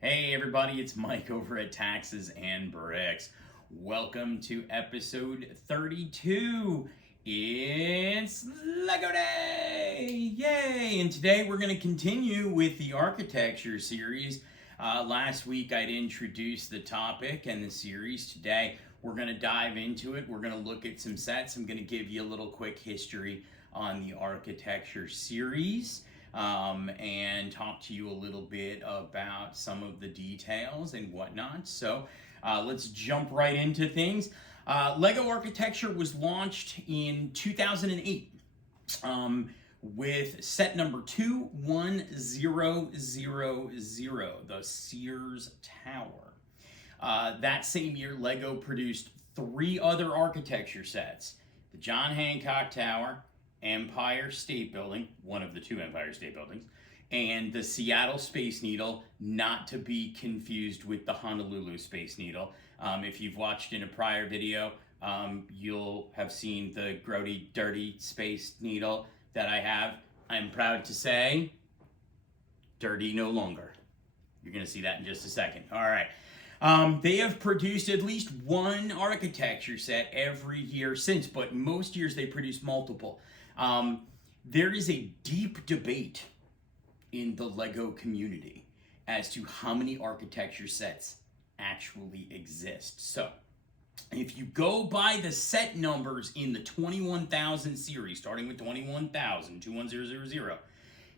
Hey everybody, it's Mike over at Taxes and Bricks. Welcome to episode 32. It's Lego Day! Yay! And today we're going to continue with the architecture series. Last week I'd introduced the topic and the series. Today we're going to dive into it. We're going to look at some sets. I'm going to give you a little quick history on the architecture series. And talk to you a little bit about some of the details and whatnot. So let's jump right into things. Lego Architecture was launched in 2008 with set number 21000, the Sears Tower. That same year, Lego produced 3 other architecture sets: the John Hancock Tower, Empire State Building, one of the 2 Empire State Buildings, and the Seattle Space Needle, not to be confused with the Honolulu Space Needle. If you've watched in a prior video, you'll have seen the grody, dirty Space Needle that I have. I'm proud to say, dirty no longer. You're going to see that in just a second. All right. They have produced at least one architecture set every year since, but most years they produce multiple. There is a deep debate in the Lego community as to how many architecture sets actually exist. So, if you go by the set numbers in the 21,000 series, starting with 21,000, 21000,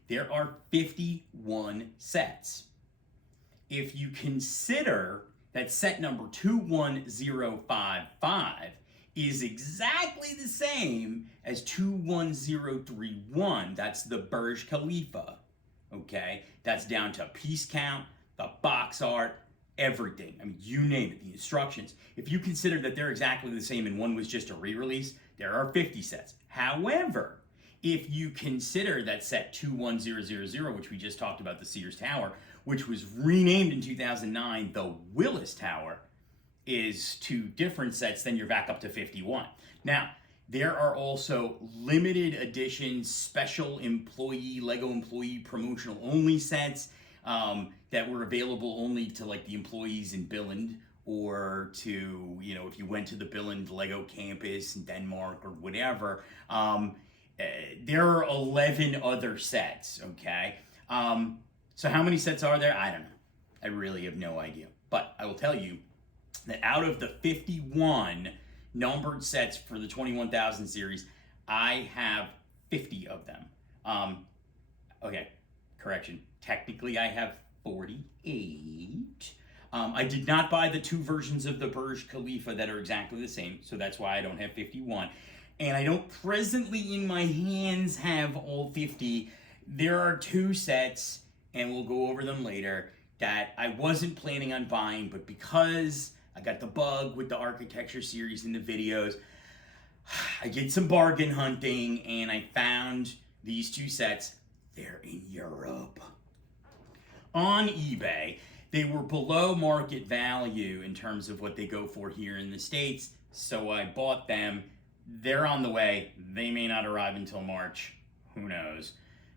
there are 51 sets. If you consider that set number 21055 is exactly the same as 21031, that's the Burj Khalifa, okay? That's down to piece count, the box art, everything. I mean, you name it, the instructions. If you consider that they're exactly the same and one was just a re-release, there are 50 sets. However, if you consider that set 21000, which we just talked about, the Sears Tower, which was renamed in 2009 the Willis Tower, is 2 different sets, then you're back up to 51. Now, there are also limited edition special Lego employee promotional only sets that were available only to like the employees in Billund, or to, if you went to the Billund Lego campus in Denmark or whatever. There are 11 other sets, okay? So how many sets are there? I don't know. I really have no idea. But I will tell you that out of the 51 numbered sets for the 21,000 series, I have 50 of them. Okay, correction. Technically, I have 48. I did not buy the 2 versions of the Burj Khalifa that are exactly the same, so that's why I don't have 51. And I don't presently in my hands have all 50. There are 2 sets, and we'll go over them later, that I wasn't planning on buying, but because I got the bug with the architecture series and the videos, I did some bargain hunting, and I found these 2 sets. They're in Europe. On eBay, they were below market value in terms of what they go for here in the States, so I bought them. They're on the way. They may not arrive until March. Who knows?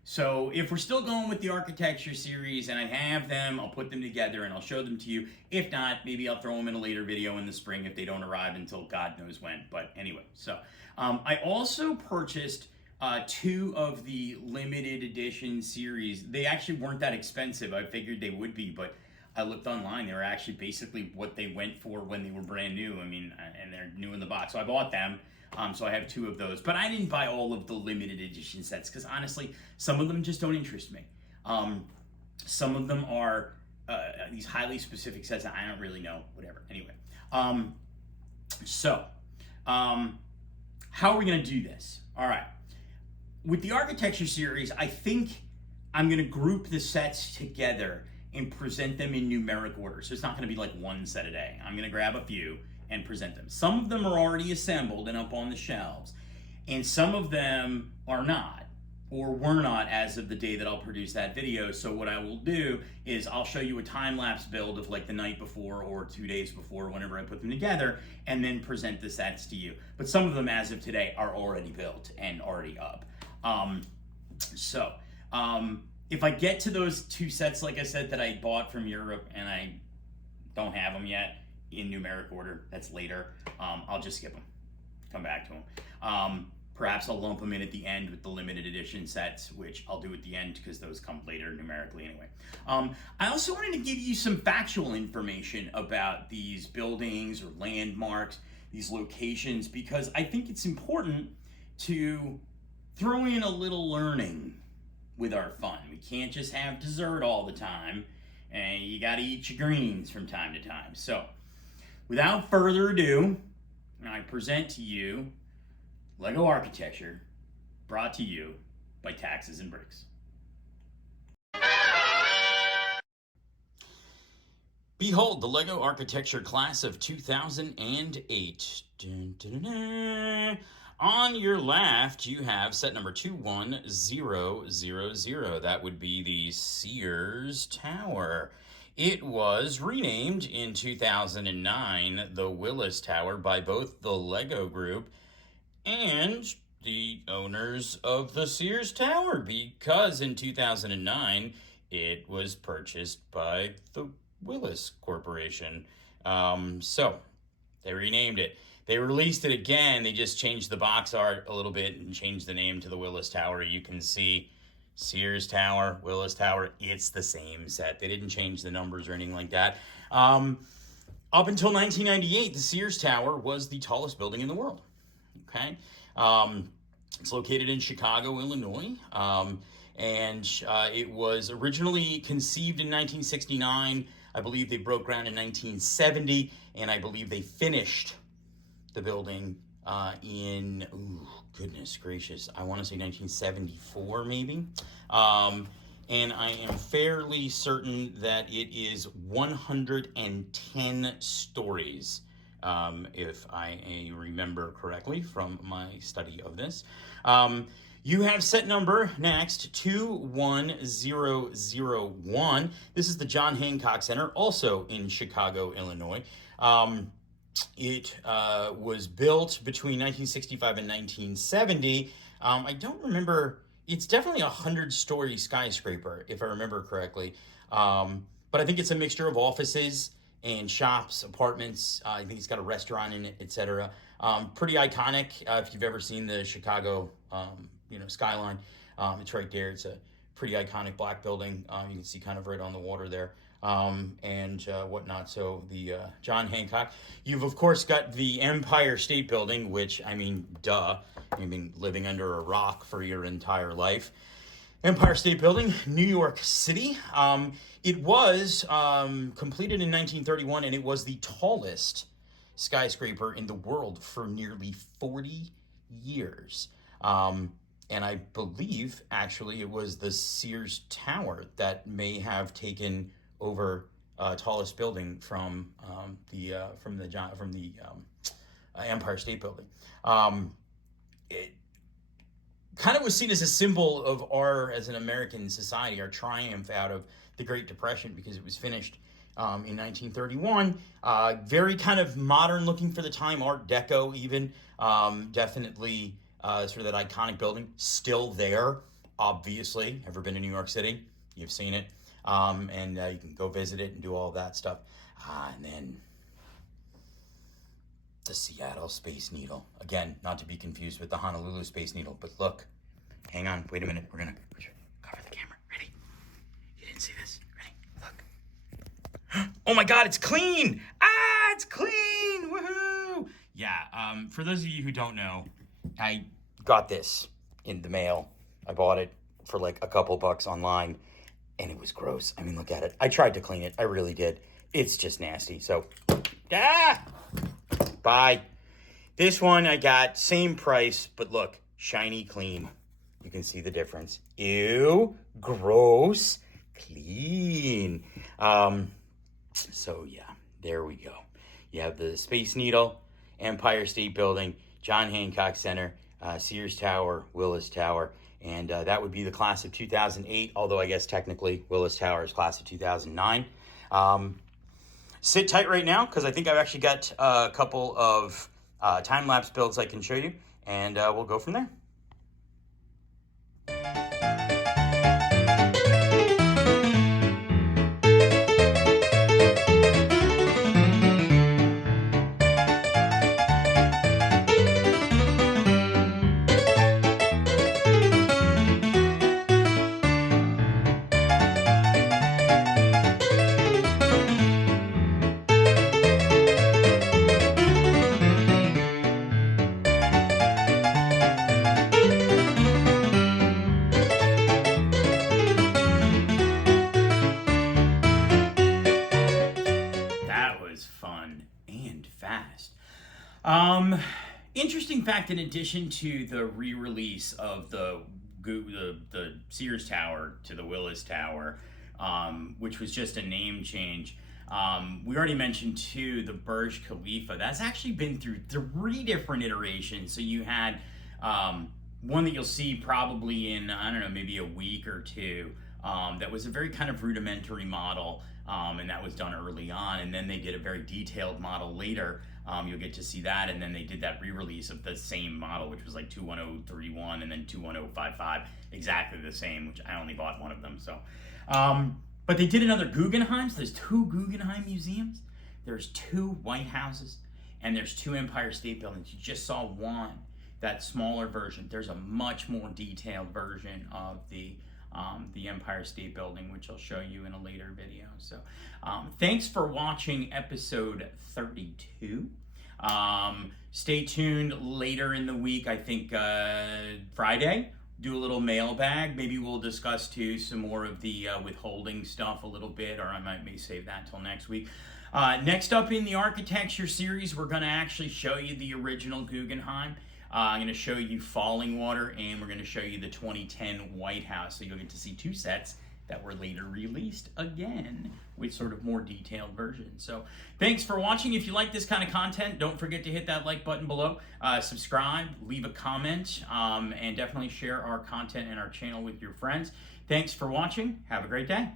So if we're still going with the architecture series and I have them, I'll put them together and I'll show them to you. If not, maybe I'll throw them in a later video in the spring if they don't arrive until God knows when. But anyway, so I also purchased 2 of the limited edition series. They actually weren't that expensive. I figured they would be, but I looked online. They were actually basically what they went for when they were brand new. I mean, and they're new in the box. So I bought them. So I have 2 of those, but I didn't buy all of the limited edition sets because honestly, some of them just don't interest me. Some of them are these highly specific sets that I don't really know, whatever. Anyway, how are we going to do this? All right. With the architecture series, I think I'm going to group the sets together and present them in numeric order. So it's not going to be like 1 set a day. I'm going to grab a few and present them. Some of them are already assembled and up on the shelves, and some of them are not, or were not as of the day that I'll produce that video. So what I will do is I'll show you a time-lapse build of like the night before or 2 days before, whenever I put them together, and then present the sets to you. But some of them as of today are already built and already up. if I get to those two sets, like I said, that I bought from Europe and I don't have them yet in numeric order, that's later, I'll just skip them, come back to them. Perhaps I'll lump them in at the end with the limited edition sets, which I'll do at the end because those come later numerically anyway. I also wanted to give you some factual information about these buildings or landmarks, these locations, because I think it's important to throw in a little learning with our fun. We can't just have dessert all the time, and you got to eat your greens from time to time. So, without further ado, I present to you Lego Architecture, brought to you by Taxes and Bricks. Behold the Lego Architecture class of 2008. Dun, dun, dun, dun. On your left, you have set number 21000. That would be the Sears Tower. It was renamed in 2009 the Willis Tower by both the Lego Group and the owners of the Sears Tower, because in 2009 it was purchased by the Willis Corporation. So they renamed it. They released it again. They just changed the box art a little bit and changed the name to the Willis Tower. You can see Sears Tower, Willis Tower. It's the same set. They didn't change the numbers or anything like that. Up until 1998, the Sears Tower was the tallest building in the world. Okay, it's located in Chicago, Illinois, and it was originally conceived in 1969. I believe they broke ground in 1970, and I believe they finished the building in, goodness gracious, I want to say 1974 maybe. And I am fairly certain that it is 110 stories. If I remember correctly from my study of this. You have set number next, 21001. This is the John Hancock Center, also in Chicago, Illinois. It was built between 1965 and 1970. I don't remember, it's definitely a 100-story skyscraper, if I remember correctly. But I think it's a mixture of offices and shops, apartments. I think it's got a restaurant in it, etc. Pretty iconic. If you've ever seen the Chicago, skyline, it's right there. It's a pretty iconic black building. You can see kind of right on the water there, and whatnot. So the John Hancock. You've of course got the Empire State Building, which duh. You've been living under a rock for your entire life. Empire State Building, New York City. It was completed in 1931, and it was the tallest skyscraper in the world for nearly 40 years. And I believe, actually, it was the Sears Tower that may have taken over tallest building from the Empire State Building. It kind of was seen as a symbol of as an American society, our triumph out of the Great Depression, because it was finished in 1931. Very kind of modern looking for the time, Art Deco even. Definitely sort of that iconic building, still there, obviously. Ever been to New York City? You've seen it. And you can go visit it and do all that stuff. And then the Seattle Space Needle. Again, not to be confused with the Honolulu Space Needle, but look, hang on, wait a minute. We're gonna cover the camera. Ready? You didn't see this? Ready? Look. Oh my God, it's clean! It's clean! Woohoo! Yeah, for those of you who don't know, I got this in the mail. I bought it for like a couple bucks online, and it was gross. I mean, look at it. I tried to clean it. I really did. It's just nasty. So, bye. This one I got, same price, but look, shiny clean. You can see the difference. Ew, gross, clean. So yeah, there we go. You have the Space Needle, Empire State Building, John Hancock Center, Sears Tower, Willis Tower, and that would be the class of 2008, although I guess technically Willis Tower is class of 2009. Sit tight right now, because I think I've actually got a couple of time-lapse builds I can show you, and we'll go from there. fast. Interesting fact, in addition to the re-release of the Sears Tower to the Willis Tower, which was just a name change, we already mentioned too the Burj Khalifa. That's actually been through 3 different iterations. So you had one that you'll see probably in, I don't know, maybe a week or 2. That was a very kind of rudimentary model, and that was done early on. And then they did a very detailed model later. You'll get to see that. And then they did that re-release of the same model, which was like 21031 and then 21055, exactly the same, which I only bought one of them. So, but they did another Guggenheim. So there's 2 Guggenheim museums. There's 2 White Houses, and there's 2 Empire State Buildings. You just saw one, that smaller version. There's a much more detailed version of the Empire State Building, which I'll show you in a later video. So thanks for watching episode 32. Stay tuned later in the week. I think Friday, do a little mailbag. Maybe we'll discuss too some more of the withholding stuff a little bit, or I may save that till next week. Next up in the architecture series, we're going to actually show you the original Guggenheim. I'm going to show you Fallingwater, and we're going to show you the 2010 White House. So you'll get to see 2 sets that were later released again with sort of more detailed versions. So thanks for watching. If you like this kind of content, don't forget to hit that like button below, subscribe, leave a comment, and definitely share our content and our channel with your friends. Thanks for watching. Have a great day.